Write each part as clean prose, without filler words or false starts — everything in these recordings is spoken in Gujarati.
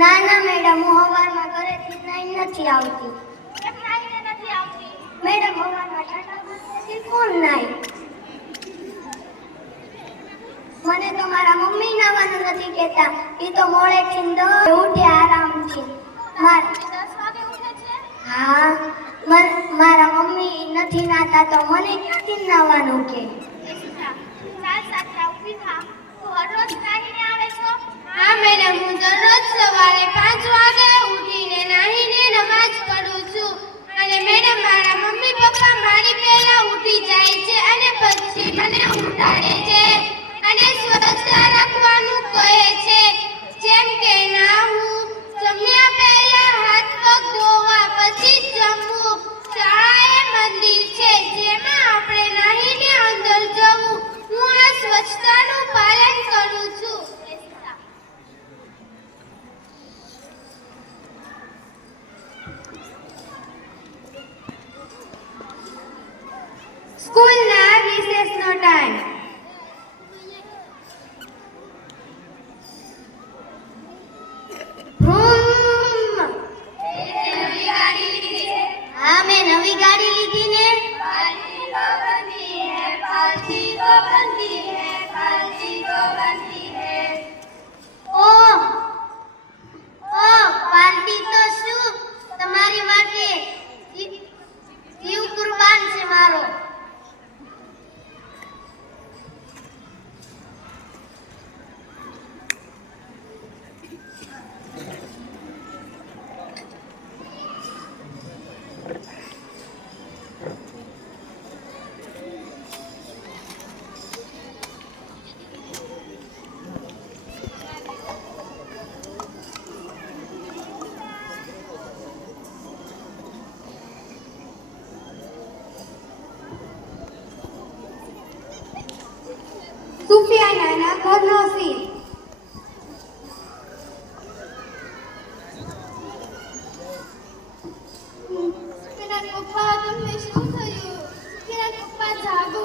ના ના મેડમ, હું સવારમાં ઘરેથી નાઈ નથી આવતી. કેમ નાઈને નથી આવતી? મેડમ, સવારમાં ઠંડા પાણીથી કોણ નાય? મને તો મારા મમ્મી નાવાનું નથી કહેતા. એ તો મોડેથી ઉઠે આરામથી. 10 વાગે ઉઠે છે? હા, મારા મમ્મી નથી નાતા તો મને ક્યાંથી નાવાનું કે? ચાલ સાચા ઊભી થા. તું હરરોજ નાહીને આવે છો? હા મેડમ, હું દરરોજ સવારે 5 વાગે ઉઠીને નાહીને નમાઝ પઢું છું. અને મેડમ, મારા મમ્મી પપ્પા મારી પહેલા ઉઠી જાય છે અને પછી મને ઉઠાડે છે અને સ્વચ્છતા રાખવાનું કહે છે, જેમ કે નાહવું, જમ્યા પહેલા હાથ પગ ધોવા, પછી જમવું. શાળા એ મંદિર છે જેમાં આપણે નાહીને અંદર જવું. હું આ સ્વચ્છતાનું પાલન કરું છું. સ્કૂલના રિસેસનો ટાઈમ. હા, મેં નવી ગાડી લીધી ને. ઓહ, પાર્ટી તો શું, તમારી માટે જીવ કુરબાન છે મારો. સુફિયાનાના ઘરનો સીન. સુફિયાના પપ્પા, તમને શું થયું? સુફિયાના પપ્પા, જાગો.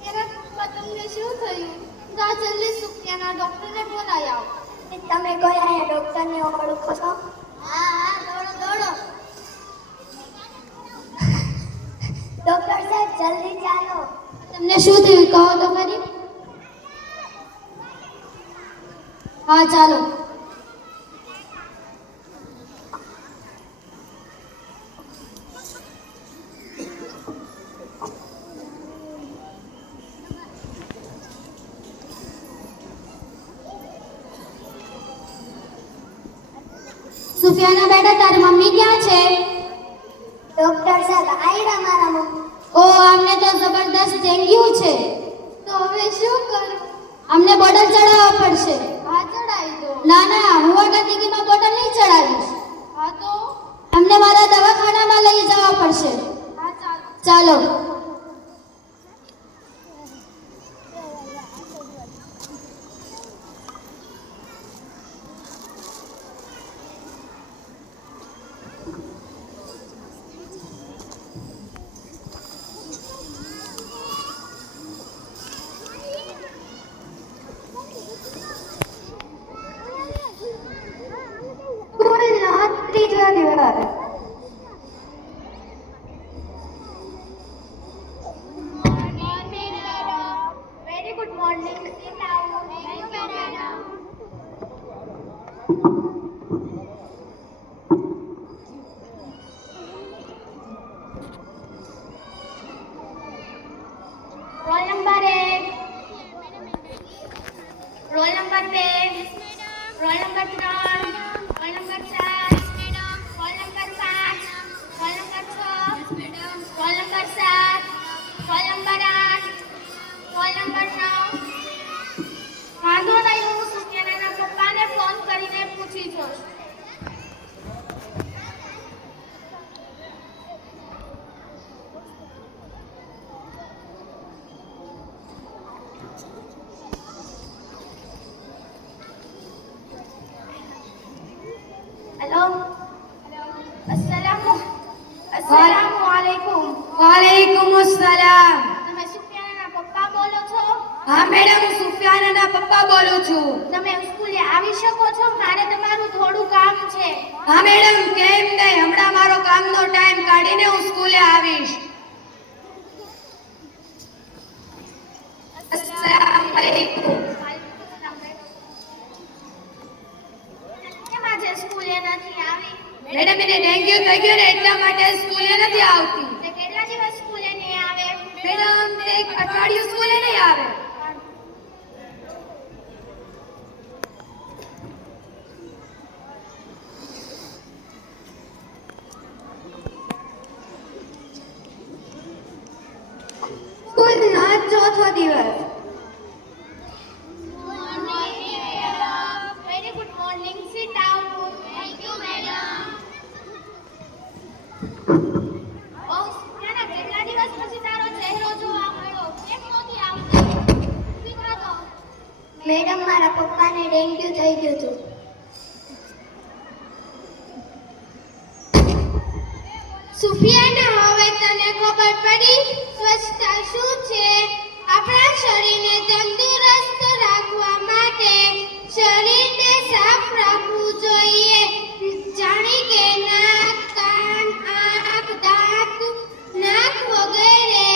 સુફિયાના પપ્પા, તમને શું થયું? જા જલ્દી સુફિયાના ડોક્ટરને બોલાવી આવો. તમે કયા ડોક્ટરને ઓળખો છો? હા, દોડો દોડો. ડોક્ટર સાહેબ, જલ્દી ચાલો. તમને શું થયું કહો તો ખરી? હા, ચાલો. સુફિયાના બેટા, તારી મમ્મી ક્યાં છે? ડોક્ટર સાહેબ, આયડા મારા મમ્મી. ઓ, અમને તો જબરદસ્ત ડેન્ગ્યુ છે. તો હવે શું કરું? અમને બોટલ ચડાવવા પડશે. હા, ચડાવી દો. ના ના, હું વોટર ટીકીમાં બોટલ નહીં ચડાવીશ. હા તો? અમને મારા દવાખાનામાં લઈ જવા પડશે. હા, ચાલો. ત્રીજો દિવસ. Very good morning. Sit down. Thank you madam. Roll number 1, roll number 2, roll number 3, roll number 4, roll number 5, roll number 6, roll number 7, roll number 8, roll number 9. વાંધો નહીં, હું સુફિયાનાના પપ્પાને ફોન કરીને પૂછી જોઈશ. હેલો, अस्सलामु अलैकुम. વાલેકુમ અસલામ. તમે સુફિયાનાના પપ્પા બોલો છો? હા મેડમ, હું સુફિયાનાના પપ્પા પપ્પા બોલું છું. તમે સ્કૂલે આવી શકો છો? મારે તમારું થોડું કામ છે. હા મેડમ, કેમ નહીં, હમણાં મારો કામનો ટાઈમ કાઢીને હું સ્કૂલે આવીશ. અસ્સલામુ અલૈકુમ. કેમ આજે સ્કૂલે નથી આવી? મેડમ, એને ડેન્ગ્યુ થઈ ગયો ને એટલા માટે સ્કૂલે નથી આવતી. તે કેટલા દિવસ સ્કૂલે નહીં આવે? મેડમ, તે એક અઠવાડિયું સ્કૂલે નહીં આવે. સ્કૂલનો આજ ચોથો દિવસ. Very good morning. Sit down. Thank you madam. ઓ નાના, કેટલા દિવસ પછી તારો ચહેરો જોવા મળ્યો. કેમ નહોતી આવતી? શીખવા દો. મેડમ, મારા પપ્પાને ડેન્ગ્યુ થઈ ગયું હતું. સુફિયાના, હવે તને ખબર પડી સ્વચ્છતા શું છે? આપણા શરીરને તંદુરસ્ત રાખવા માટે શરીરને સાફ રાખવું જોઈએ. જાણે કે નાક, કાન, આંખ, દાંત, નાક વગેરે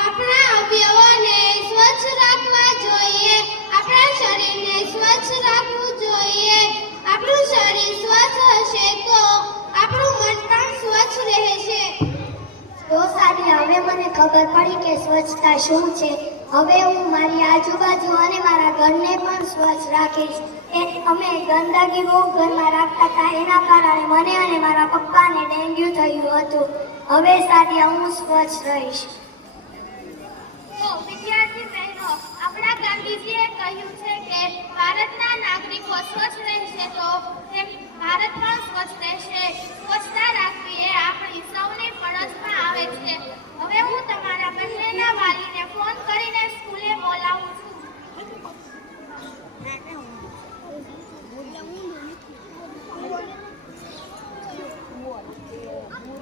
આપણા અવયવોને સ્વચ્છ રાખવા જોઈએ. આપણા શરીરને સ્વચ્છ રાખવું જોઈએ. આપણું શરીર સ્વચ્છ હશે તો આપણું મન પણ સ્વચ્છ રહેશે. તો સાદી, હવે મને ખબર પડી કે સ્વચ્છતા શું છે. હવે હું મારી આજુબાજુ અને મારા ઘરને પણ સ્વચ્છ રાખીશ. અમે ગંદકી બહુ ઘરમાં રાખતા હતા, એના કારણે મને અને મારા પપ્પાને ડેન્ગ્યુ થયું હતું. હવે સાદી, હું સ્વચ્છ રહીશ. તો વિદ્યાર્થી બહેનો, આપણા ગાંધીજીએ કહ્યું છે કે ભારતના નાગરિકો સ્વચ્છ રહેશે તો તેમ ભારત પણ સ્વચ્છ રહેશે. સ્વચ્છતા રાખવી એ આપણી સૌની ફરજમાં આવે છે. હવે હું તમારા બંનેના વાલીને ફોન કરીને સ્કૂલે બોલાવું છું.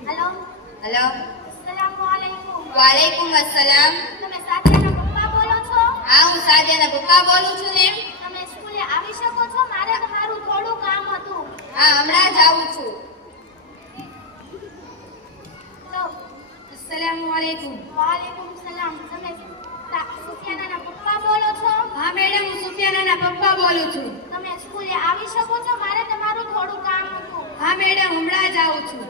હેલો. હેલો. અસ્સલામુ અલૈકુમ. વાલેકુમ અસલામ. તમે સાદિયાના પપ્પા બોલો છો? હા, હું સાદિયાના પપ્પા બોલું છું ને. તમે સ્કૂલે આવી શકો છો? મારે તમારું થોડું કામ હતું. હા, હમણાં જ આવું છું. તો અસ્સલામુ અલૈકુમ. વાલેકુમ સલામ. તમે સુફિયાનાના પપ્પા બોલો છો? હા મેડમ, હું સુફિયાનાના પપ્પા બોલું છું. તમે સ્કૂલે આવી શકો છો? મારે તમારું થોડું કામ હતું. હા મેડમ, હમણાં જ આવું છું.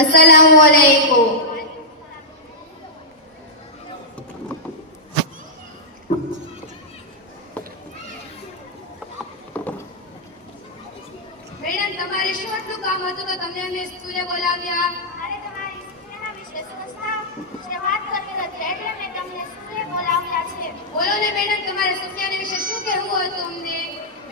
અસ્સલામુ અલૈકુમ. મેડમ, તમારે શું આટલું કામ હતું તો તમને અમને સ્કૂલે બોલાવ્યા? મારે તમારી સુફિયાના વિશે સ્વચ્છતા વિશે વાત કરવી હતી, એટલે મેં તમને સ્કૂલે બોલાવ્યા છે. બોલો ને મેડમ, તમારે સુફિયાના વિશે શું કહેવું હતું અમને?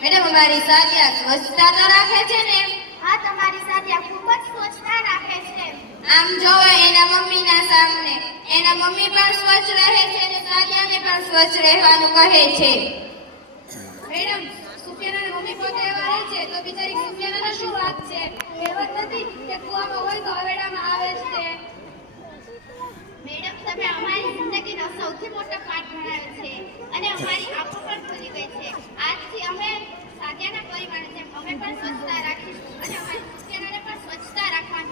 મેડમ, અમારી સાદિયા સ્વચ્છતા તો રાખે છે ને? હા, તમારી સાદિયા ખૂબ જ સ્વચ્છતા રાખે છે. આમ જોવે એના મમ્મીના સામે, એના મમ્મી પણ સ્વચ્છ રહે છે અને સાદિયાને પણ સ્વચ્છ રહેવાનું કહે છે. મેડમ, સુફિયાનાના મમ્મી પોતે એવા રહે છે તો બિચારી સુફિયાનાનો શું વાંક છે? કહેવત નથી કે કૂવામાં હોય તો હવેડામાં આવે જ છે. મેડમ, તમે અમારી જિંદગીનો સૌથી મોટો પાઠ ભણાવ્યો છે અને અમારી આંખો પણ ખુલી ગઈ છે. આજથી અમે સાદિયાના પરિવારની જેમ અમે પણ સ્વચ્છતા રાખીશું અને અમારી સુફિયાનાને પણ સ્વચ્છતા રાખવાની